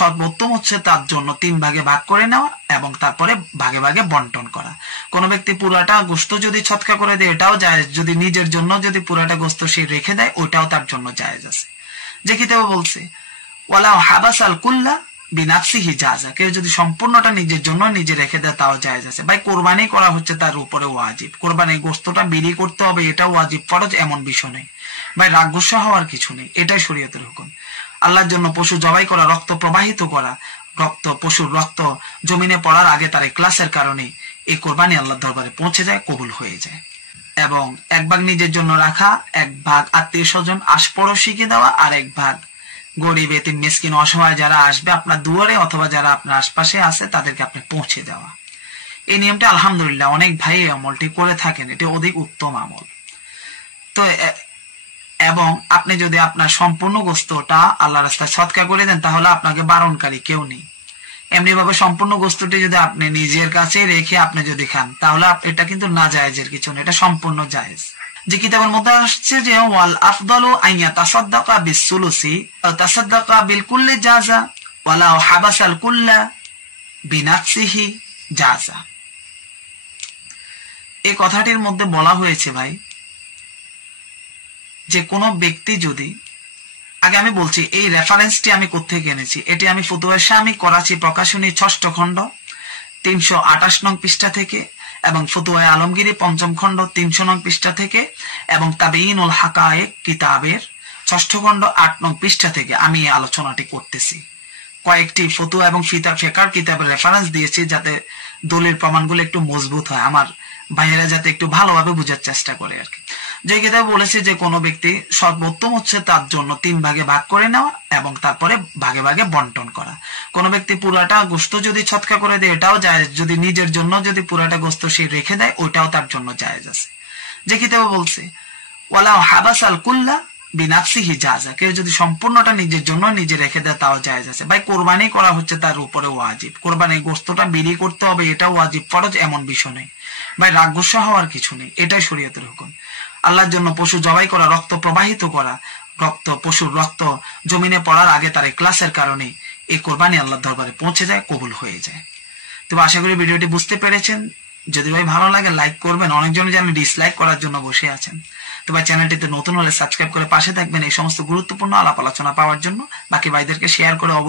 সর্বোত্তম হচ্ছে তার জন্য 3 ভাগে ভাগ করে নেওয়া এবং তারপরে ভাগে ভাগে বন্টন করা। কোন ব্যক্তি পুরাটা গোশত যদি সদকা করে দেয় এটাও জায়েজ, যদি নিজের জন্য যদি পুরাটা গোশত সে রেখে দেয় ওইটাও তার জন্য জায়েজ আছে। যে কিতাবে বলছে ওয়ালা হাবাসাল কুল্লা বিনাফসিহি জাযা, কেউ যদি সম্পূর্ণটা নিজের জন্য নিজে রেখে দেয় তাও জায়েজ আছে। ভাই কোরবানি করা হচ্ছে তার উপরে ওয়াজিব, কোরবানির গোশতটা বিলি করতে হবে এটাও ওয়াজিব ফরজ এমন বিষয় নেই ভাই, রাগ গুসা হওয়ার কিছু নেই, এটাই শরীয়তের হুকুম। আল্লাহর জন্য পশু জবাই করা, রক্ত প্রবাহিত করা, পশুর রক্ত জমিনে পড়ার আগে তার ইখলাসের কারণে এই কোরবানি আল্লাহর দরবারে পৌঁছে যায়, কবুল হয়ে যায়। এবং 1 ভাগ নিজের জন্য রাখা, 1 ভাগ আত্মীয় স্বজন আশপড়শিকে দেওয়া, আর 1 ভাগ গরিব এতিম মিসকিন অসহায় যারা আসবে আপনার দুয়ারে অথবা যারা আপনার আশপাশে আছে তাদেরকে আপনি পৌঁছে দেওয়া। এই নিয়মটা আলহামদুলিল্লাহ অনেক ভাই এই আমলটি করে থাকেন, এটি অধিক উত্তম আমল। তো এবং আপনি যদি আপনার সম্পূর্ণ গোশতটা আল্লাহর রাস্তায় সদকা করে দেন তাহলে আপনাকে বারণকারী কেউ নেই। এমনি ভাবে সম্পূর্ণ গোশতটি যদি আপনি নিজের কাছে রেখে আপনি যদি খান তাহলে এটা কিন্তু না জায়েজের কিছু না, এটা সম্পূর্ণ জায়েজ। যে কিতাবের মধ্যে আসছে যে ওয়াল আফদালু আইয়া তাসাদদাকা বিসসুলুসি আও তাসাদদাকা বিল কুল্লি জাযা ওয়ালা হাবাসাল কুল্লা বিনাফসিহি জাযা। এই কথাটির মধ্যে বলা হয়েছে ভাই যে কোন ব্যক্তি যদি, আগে আমি বলছি এই রেফারেন্সটি আমি কোত্থেকে এনেছি, এটি আমি ফতুয়া শামী করাচি প্রকাশনী 6ষ্ঠ খণ্ড 328 নং পৃষ্ঠা থেকে এবং ফতুয়া আলমগীরি 5ম খণ্ড 300 নং পৃষ্ঠা থেকে এবং তাবিঈনুল হাকায়েক কিতাবের 6ষ্ঠ খণ্ড 8 নং পৃষ্ঠা থেকে আমি এই আলোচনাটি করতেছি। কয়েকটি ফতুয়া এবং ফিকার কিতাবের রেফারেন্স দিয়েছি যাতে দলিল প্রমাণগুলো একটু মজবুত হয়, আমার ভাইয়েরা যাতে একটু ভালোভাবে বোঝার চেষ্টা করে আর কি। যে কিতাব বলেছে যে কোনো ব্যক্তি সর্বোত্তম হচ্ছে তার জন্য 3 ভাগে ভাগ করে নেওয়া এবং তারপরে ভাগে ভাগে বন্টন করা। কোন ব্যক্তি পুরাটা গোশত যদি সদকা করে দেয় এটাও জায়েজ, যদি নিজের জন্য যদি পুরাটা গোশত সে রেখে দেয় ওইটাও তার জন্য জায়েজ আছে। যে কিতাবে বলছে ওয়ালা হাবাসাল কুল্লা বিনাফসিহি জাযা, কেউ যদি সম্পূর্ণটা নিজের জন্য নিজে রেখে দেয় তাও জায়েজ আছে। ভাই কোরবানি করা হচ্ছে তার উপরে ওয়াজিব, কোরবানির গোশতটা বিলি করতে হবে এটাও ওয়াজিব ফরজ এমন বিষয় নেই ভাই, রাগ গুসা হওয়ার কিছু নেই, এটাই শরীয়তের হুকুম। আল্লাহর জন্য পশু জবাই করা, রক্ত প্রবাহিত করা, পশুর রক্ত জমিনে পড়ার আগে তার ইখলাসের কারণে এই কোরবানি আল্লাহর দরবারে পৌঁছে যায়, কবুল হয়ে যায়। তো আশা করি ভিডিওটি বুঝতে পেরেছেন। যদি ভাই ভালো লাগে লাইক করবেন, অনেকজন জানেন ডিসলাইক করার জন্য বসে আছেন। তো ভাই চ্যানেলটিতে নতুন হলে সাবস্ক্রাইব করে পাশে থাকবেন এই সমস্ত গুরুত্বপূর্ণ আলাপ আলোচনা পাওয়ার জন্য। বাকি ভাইদেরকে শেয়ার করে অবশ্যই